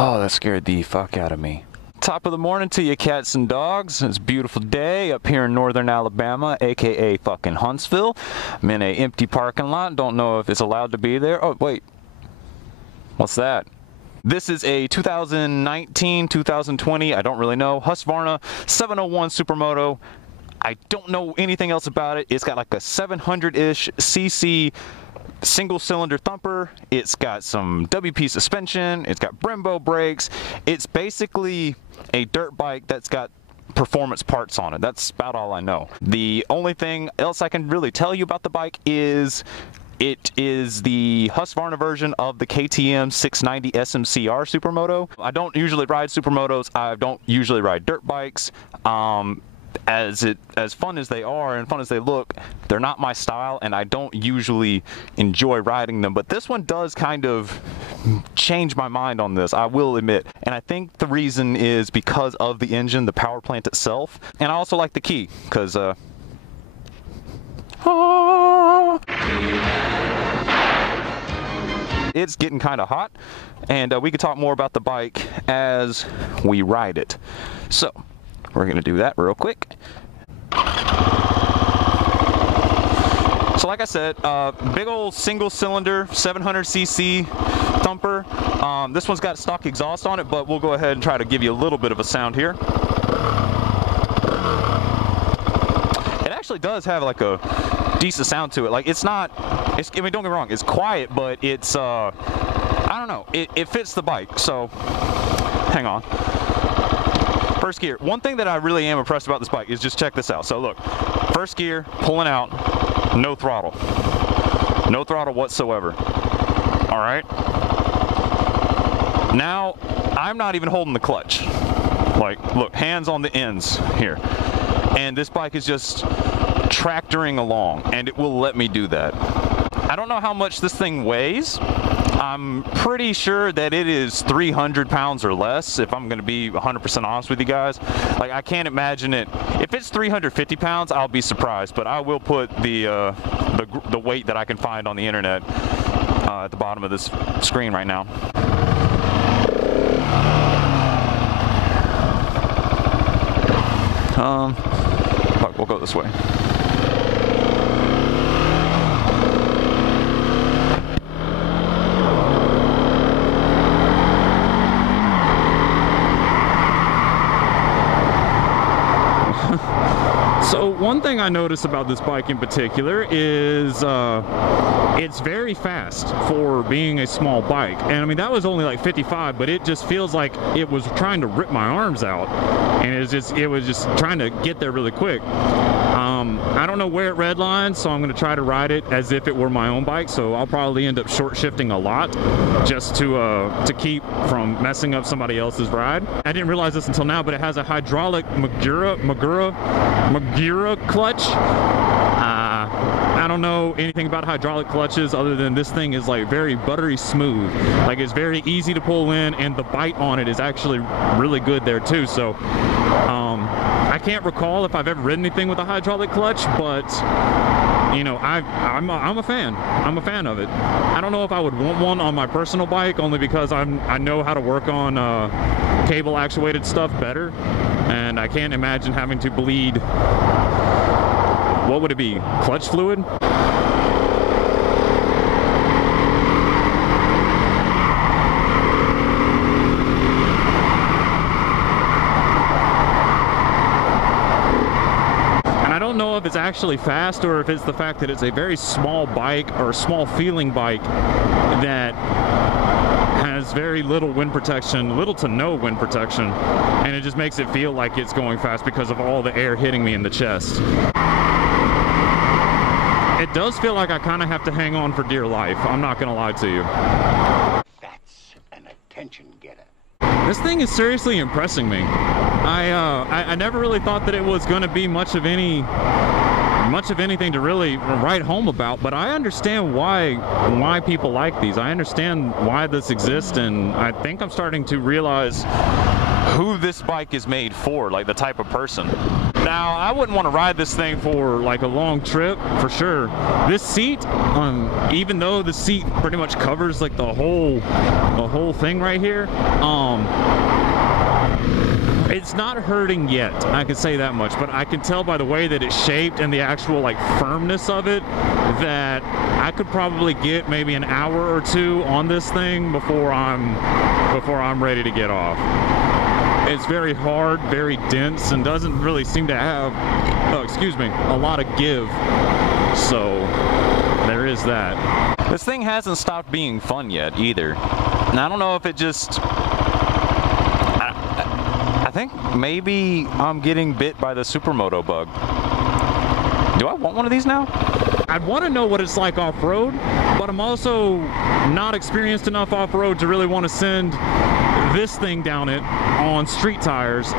Oh, that scared the fuck out of me. Top of the morning to you cats and dogs. It's a beautiful day up here in northern Alabama, aka fucking Huntsville. I'm in a empty parking lot. Don't know if it's allowed to be there. Oh, wait. What's that? This is a 2019, 2020, I don't really know, Husqvarna 701 SuperMoto. I don't know anything else about it. It's got like a 700-ish cc single cylinder thumper. It's got some WP suspension. It's got Brembo brakes. It's basically a dirt bike that's got performance parts on it. That's about all I know. The only thing else I can really tell you about the bike is it is the Husqvarna version of the KTM 690 SMCR Supermoto. I don't usually ride Supermotos. I don't usually ride dirt bikes. As fun as they are and fun as they look, they're not my style, and I don't usually enjoy riding them. But this one does kind of change my mind on this, I will admit. And I think the reason is because of the engine, the power plant itself. And I also like the key, because it's getting kind of hot, and we could talk more about the bike as we ride it. So we're gonna do that real quick. So like I said, big old single cylinder 700cc thumper. This one's got stock exhaust on it, but we'll go ahead and try to give you a little bit of a sound here. It actually does have like a decent sound to it. Like, it's not, I mean, don't get me wrong, it's quiet, but it's I don't know, it fits the bike. So hang on. First gear. One thing that I really am impressed about this bike is just check this out. So look, first gear, pulling out, no throttle. No throttle whatsoever. All right. Now, I'm not even holding the clutch. Like, look, hands on the ends here. And this bike is just tractoring along, and it will let me do that. I don't know how much this thing weighs. I'm pretty sure that it is 300 pounds or less, if I'm going to be 100% honest with you guys. Like, I can't imagine it. If it's 350 pounds, I'll be surprised, but I will put the weight that I can find on the internet at the bottom of this screen right now. Fuck, we'll go this way. So one thing I noticed about this bike in particular is it's very fast for being a small bike. And I mean, that was only like 55, but it just feels like it was trying to rip my arms out, and it was just trying to get there really quick. I don't know where it redlines, so I'm going to try to ride it as if it were my own bike. So I'll probably end up short shifting a lot just to keep from messing up somebody else's ride. I didn't realize this until now, but it has a hydraulic Magura clutch. I don't know anything about hydraulic clutches other than this thing is like very buttery smooth. Like, it's very easy to pull in, and the bite on it is actually really good there too. So I can't recall if I've ever ridden anything with a hydraulic clutch, but you know, I'm a fan. I'm a fan of it. I don't know if I would want one on my personal bike, only because I know how to work on cable actuated stuff better, and I can't imagine having to bleed, what would it be, clutch fluid? I don't know if it's actually fast or if it's the fact that it's a very small bike, or a small feeling bike, that has very little wind protection, little to no wind protection, and it just makes it feel like it's going fast because of all the air hitting me in the chest. It does feel like I kind of have to hang on for dear life, I'm not gonna lie to you. That's an attention getter. This thing is seriously impressing me. I never really thought that it was going to be much of anything to really write home about, but I understand why people like these. I understand why this exists, and I think I'm starting to realize who this bike is made for, like the type of person. Now, I wouldn't want to ride this thing for like a long trip, for sure. This seat, even though the seat pretty much covers like the whole thing right here, it's not hurting yet, I can say that much, but I can tell by the way that it's shaped and the actual like firmness of it that I could probably get maybe an hour or two on this thing before I'm ready to get off. It's very hard, very dense, and doesn't really seem to have, a lot of give. So there is that. This thing hasn't stopped being fun yet either. And I don't know if it just, I think maybe I'm getting bit by the SuperMoto bug. Do I want one of these now? I'd want to know what it's like off-road, but I'm also not experienced enough off-road to really want to send this thing down it on street tires.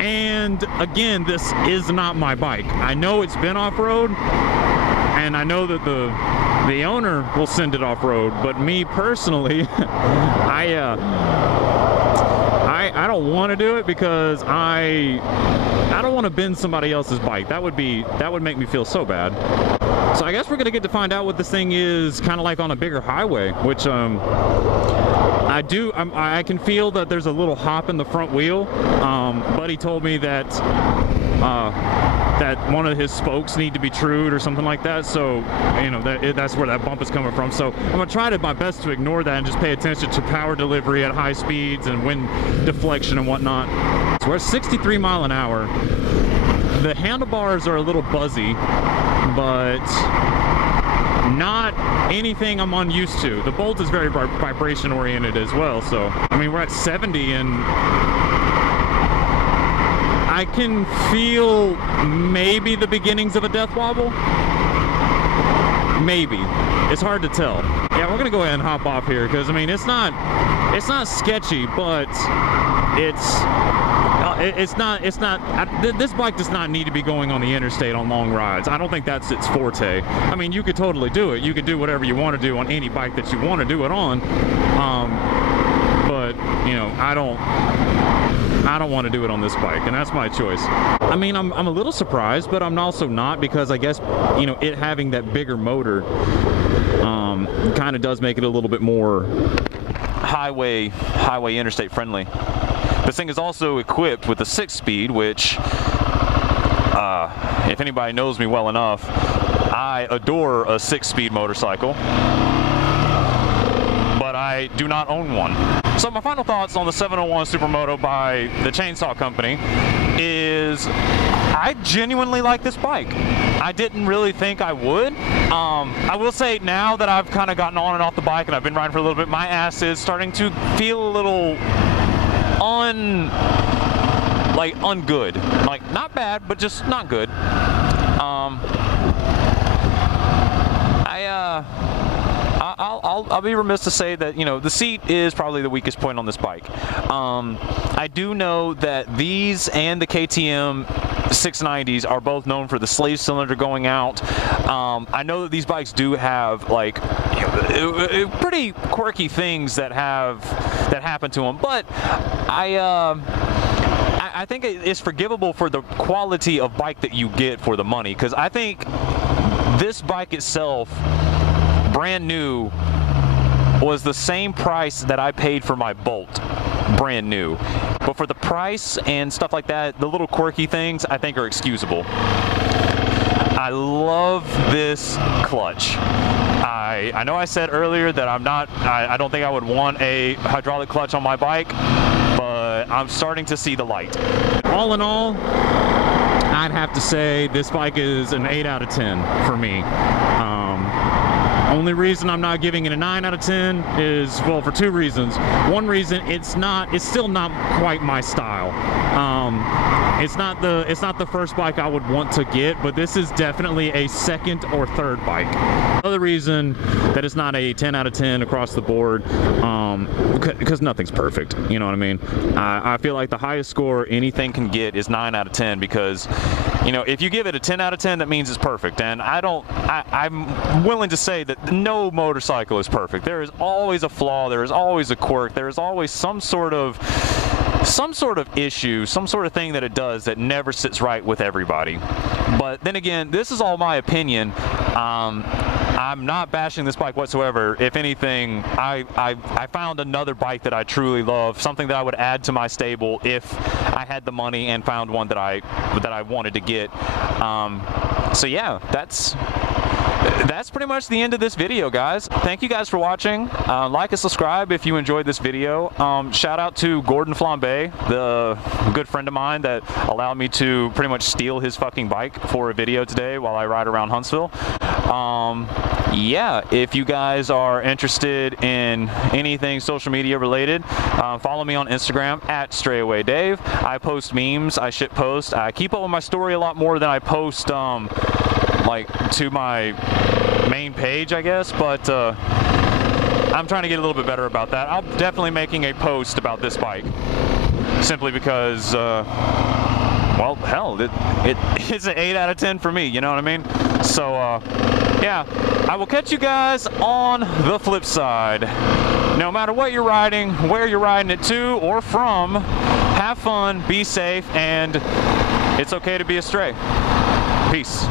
And again, this is not my bike. I know it's been off-road, and I know that the owner will send it off-road, but me personally, I don't want to do it because I don't want to bend somebody else's bike. That would make me feel so bad. So I guess we're gonna get to find out what this thing is kind of like on a bigger highway, which I can feel that there's a little hop in the front wheel. Buddy told me that that one of his spokes need to be trued or something like that, so you know that's where that bump is coming from. So I'm gonna try my best to ignore that and just pay attention to power delivery at high speeds and wind deflection and whatnot. So we're at 63 miles an hour. The handlebars are a little buzzy, but not anything I'm unused to. The bolt is very vibration oriented as well, so I mean we're at 70 and I can feel maybe the beginnings of a death wobble. Maybe. It's hard to tell. Yeah, we're gonna go ahead and hop off here because I mean it's not sketchy, but this bike does not need to be going on the interstate on long rides. I don't think that's its forte. I mean, you could totally do it. You could do whatever you want to do on any bike that you want to do it on. But you know, I don't want to do it on this bike, and that's my choice. I mean, I'm a little surprised, but I'm also not, because I guess, you know, it having that bigger motor kind of does make it a little bit more highway interstate friendly. This thing is also equipped with a 6-speed, which if anybody knows me well enough, I adore a 6-speed motorcycle, but I do not own one. So my final thoughts on the 701 SuperMoto by the Chainsaw Company is I genuinely like this bike. I didn't really think I would. I will say now that I've kind of gotten on and off the bike and I've been riding for a little bit, my ass is starting to feel a little ungood. Like, not bad, but just not good. I'll be remiss to say that, you know, the seat is probably the weakest point on this bike. I do know that these and the KTM 690s are both known for the slave cylinder going out. I know that these bikes do have, like, you know, pretty quirky things that happen to them, but I think it's forgivable for the quality of bike that you get for the money, because I think this bike itself, brand new, was the same price that I paid for my Bolt, brand new. But for the price and stuff like that, the little quirky things, I think are excusable. I love this clutch. I know I said earlier that I don't think I would want a hydraulic clutch on my bike, but I'm starting to see the light. All in all, I'd have to say this bike is an 8 out of 10 for me. Only reason I'm not giving it a 9 out of 10 is, well, for two reasons. One reason, it's still not quite my style. It's not the first bike I would want to get, but this is definitely a second or third bike. Another reason that it's not a 10 out of 10 across the board, because nothing's perfect, you know what I mean? I feel like the highest score anything can get is 9 out of 10, because, you know, if you give it a 10 out of 10, that means it's perfect. And I'm willing to say that no motorcycle is perfect. There is always a flaw, there is always a quirk, there is always some sort of some sort of issue, some sort of thing that it does that never sits right with everybody. But then again, this is all my opinion. I'm not bashing this bike whatsoever. If anything, I found another bike that I truly love, something that I would add to my stable if I had the money and found one that I wanted to get. So yeah, that's pretty much the end of this video, guys. Thank you guys for watching. Like and subscribe if you enjoyed this video. Shout out to Gordon Flambe, the good friend of mine that allowed me to pretty much steal his fucking bike for a video today while I ride around Huntsville. Yeah, if you guys are interested in anything social media related, follow me on Instagram @StrayAwayDave. I post memes, I shit post. I keep up with my story a lot more than I post like to my main page, I guess, but I'm trying to get a little bit better about that. I'm definitely making a post about this bike simply because well, hell, it's an 8 out of 10 for me, you know what I mean? So yeah, I will catch you guys on the flip side. No matter what you're riding, where you're riding it to or from, have fun, be safe, and it's okay to be a stray. Peace.